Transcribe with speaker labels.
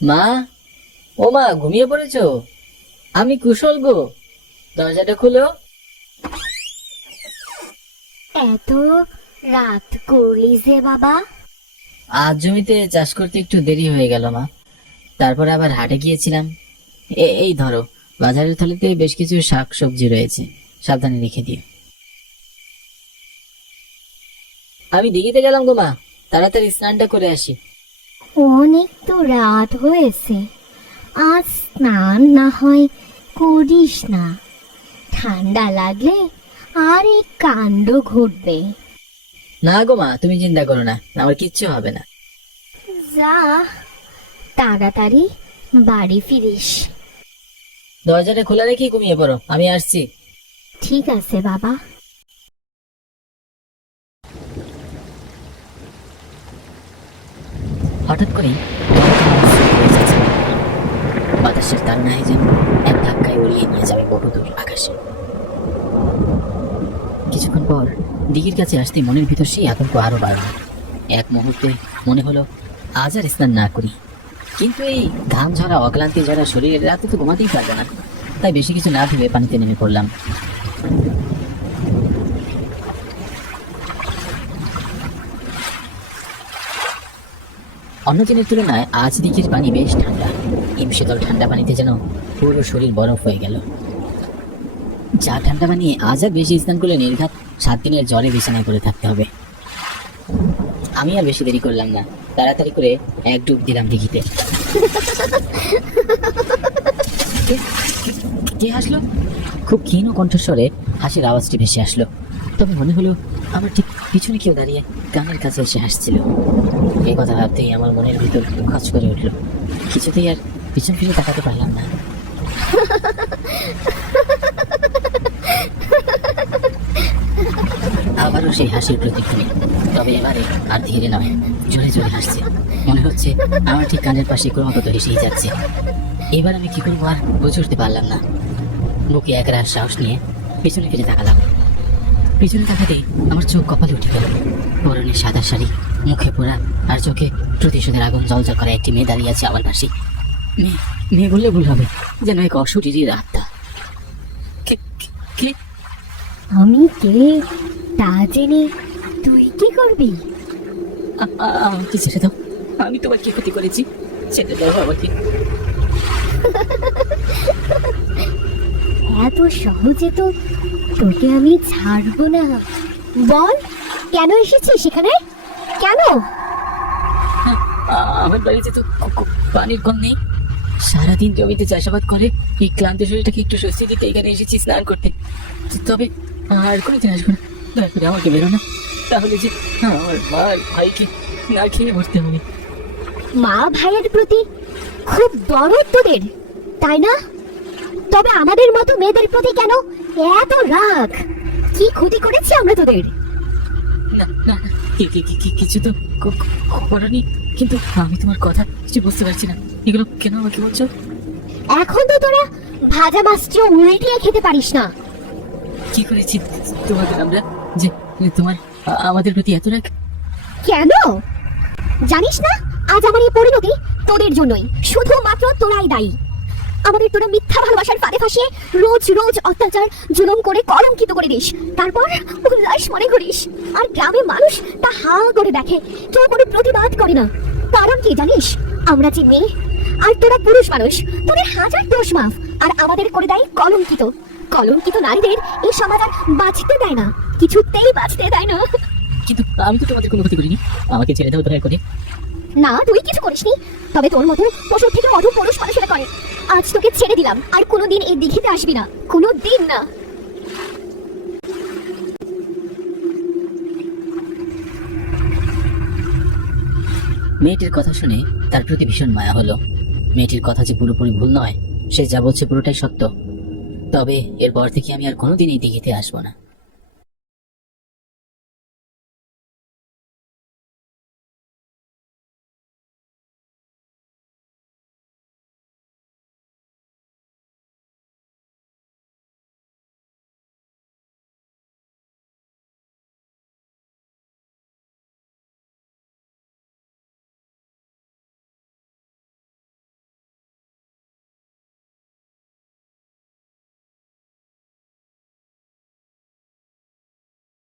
Speaker 1: মা ও মা ঘুমিয়ে পড়েছ? আমি কুশল গো। দরজাটা খুলো।
Speaker 2: এত রাত করলি যে বাবা।
Speaker 1: আজ জমিতে চাষ করতে একটু দেরি হয়ে গেল মা। তারপরে আবার হাটে গিয়েছিলাম। এই ধরো বাজারের থলিতে বেশ কিছু শাক সবজি রয়েছে। সাবধানে রেখে দিও। আমি দিঘিতে গেলাম গো মা। তাড়াতাড়ি স্নানটা করে আসি।
Speaker 2: অনেক তো রাত হয়েছে। আজ স্নান না হয় করিস না। ঠান্ডা লাগলে আর এই কাণ্ড ঘটবে।
Speaker 1: না গো মা তুমি চিন্তা করো না আমার কিচ্ছু হবে না।
Speaker 2: যা তাড়াতাড়ি বাড়ি ফিরিস।
Speaker 1: দরজাটা খোলা রেখেই ঘুমিয়ে পড়ো আমি আসছি।
Speaker 2: ঠিক আছে বাবা।
Speaker 1: হঠাৎ করেই বাতাসের তার নাই যেন এক ধাক্কায় উড়িয়ে নিয়ে যাবে বহুদূর আকাশে। কিছুক্ষণ পর দিঘির কাছে আসতে মনের ভিতর সেই আতঙ্ক আরও বাড়ল। এক মুহূর্তে মনে হলো, আজ আর স্নান না করি। কিন্তু এই ঘাম ঝরা অক্লান্তি ঝরা শরীরে রাতে তো ঘুমাতেই পারব না, তাই বেশি কিছু না ভেবে পানিতে নেমে পড়লাম। অন্য দিনের তুলনায় আজ দিকের পানি বেশ ঠান্ডা। হিমশীতল ঠান্ডা পানিতে যেন পুরো শরীর বরফ হয়ে গেল। যা ঠান্ডা পানি আজ আর বেশি স্নান করলে নির্ঘাত সাত দিনের জ্বরে বিছানায় করে থাকতে হবে। আমি আর বেশি দেরি করলাম না। তাড়াতাড়ি করে এক ডুব দিলাম দিঘিতে। কে হাসলো? খুব ক্ষীণ কণ্ঠস্বরে হাসির আওয়াজটি ভেসে আসলো। তবে মনে হলো আমার ঠিক পিছনে কেউ দাঁড়িয়ে কানের কাছে এসে হাসছিল। এই কথা ভাবতেই আমার মনের ভিতর খচ করে উঠল। কিছুতেই আর পিছন ফিরে তাকাতে পারলাম না। আবারও সেই হাসির প্রতিধ্বনি। তবে এবারে আর ধীরে নয়, জোরে জোরে হাসছে। মনে হচ্ছে আমার ঠিক কানের পাশে ক্রমাগত হেসেই যাচ্ছে। এবার আমি কি করব আর বুঝে উঠতে পারলাম না। বুকে এক রাত সাহস নিয়ে পেছনে ফিরে তাকালাম। পিছনে তাকাতেই আমার চোখ কপালে উঠে গেল। পরনে সাদা শাড়ি মুখে পোড়া আর চোখে প্রতিশোধের আগুন জলজল করা একটি মেয়ে দাঁড়িয়ে আছে আমার পাশে। মেয়ে মেয়ে বললে ভুল হবে যেন এক অশরীরীর আত্মা। কে
Speaker 2: আমি কে? তা জেনে তুই কি করবি?
Speaker 1: আমাকে ছেড়ে দাও। আমি তোমার কি ক্ষতি করেছি? ছেড়ে দাও আমাকে।
Speaker 2: এত সহজে তো তোকে আমি ছাড়বো না। বল কেন এসেছিস সেখানে? কেন?
Speaker 1: আমার বাড়িতে তো পানির কল নেই। সারাদিন জমিতে চাষাবাদ করে এই ক্লান্ত শরীরটাকে একটু স্বস্তি দিতে এখানে এসেছি স্নান করতে। তবে আর কোনোদিন আসব না। দয়া করে আমাকে বেরো না। তাহলে যে আমার মা ভাইকে না খেয়ে মরতে হবে।
Speaker 2: মা ভাইয়ের প্রতি খুব দরদ তোদের তাই না? তবে আমাদের মতো মেয়েদের প্রতি কেন এত রাগ কি ক্ষতি করেছি আমরা তোদের?
Speaker 1: না না কিছু তো করনি কিন্তু আমি তোমার কথা কিছু বুঝতে পারছি না। এগুলো কেন আমাকে বলছো?
Speaker 2: এখন তো তোরা ভাজা মাছটিও উল্টিয়ে খেতে পারিস না।
Speaker 1: কি করেছি তোমাদের আমরা? যে তোমার আমাদের প্রতি এত রাগ?
Speaker 2: কেন? জানিস না? আজ আমার এই পরিণতি তোদের জন্যই। শুধুমাত্র তোরাই দায়ী। আমাদের তোরা মিথ্যা ভালোবাসার ফাঁদে ফাঁসিয়ে রোজ রোজ অত্যাচার জুলুম করে কলঙ্কিত করে দিস। তারপর উল্লাস মনে করিস। আর গ্রামে মানুষ তা হা করে দেখে। কেউ কোনো প্রতিবাদ করে না। কারণ কি জানিস? আমরা যে মেয়ে, আর তোরা পুরুষ মানুষ, তোদের হাজার দোষ মাফ। আর আমাদের করে দেয় কলঙ্কিত। কলঙ্কিত নারীদের এই সমাজ আর বাঁচতে দেয় না। কিছুতেই বাঁচতে দেয় না।
Speaker 1: কিন্তু আমি তো তোমাদের কোনো ক্ষতি করিনি। আমাকে ছেড়ে দাও দয়া করে
Speaker 2: না, তুই কিছু করিসনি। তবে তোর মতো পশুর থেকে অধম পুরুষ মানুষেরা করে। আজ তোকে ছেড়ে দিলাম, আর কোনোদিন এই দিঘিতে আসবি না। কোনো দিন না।
Speaker 1: মেয়েটির কথা শুনে তার প্রতি ভীষণ মায়া হলো। মেয়েটির কথা যে পুরোপুরি ভুল নয়, সে যা বলছে পুরোটাই সত্য। তবে এরপর থেকে আমি আর কোনোদিন এই দিঘিতে আসব না।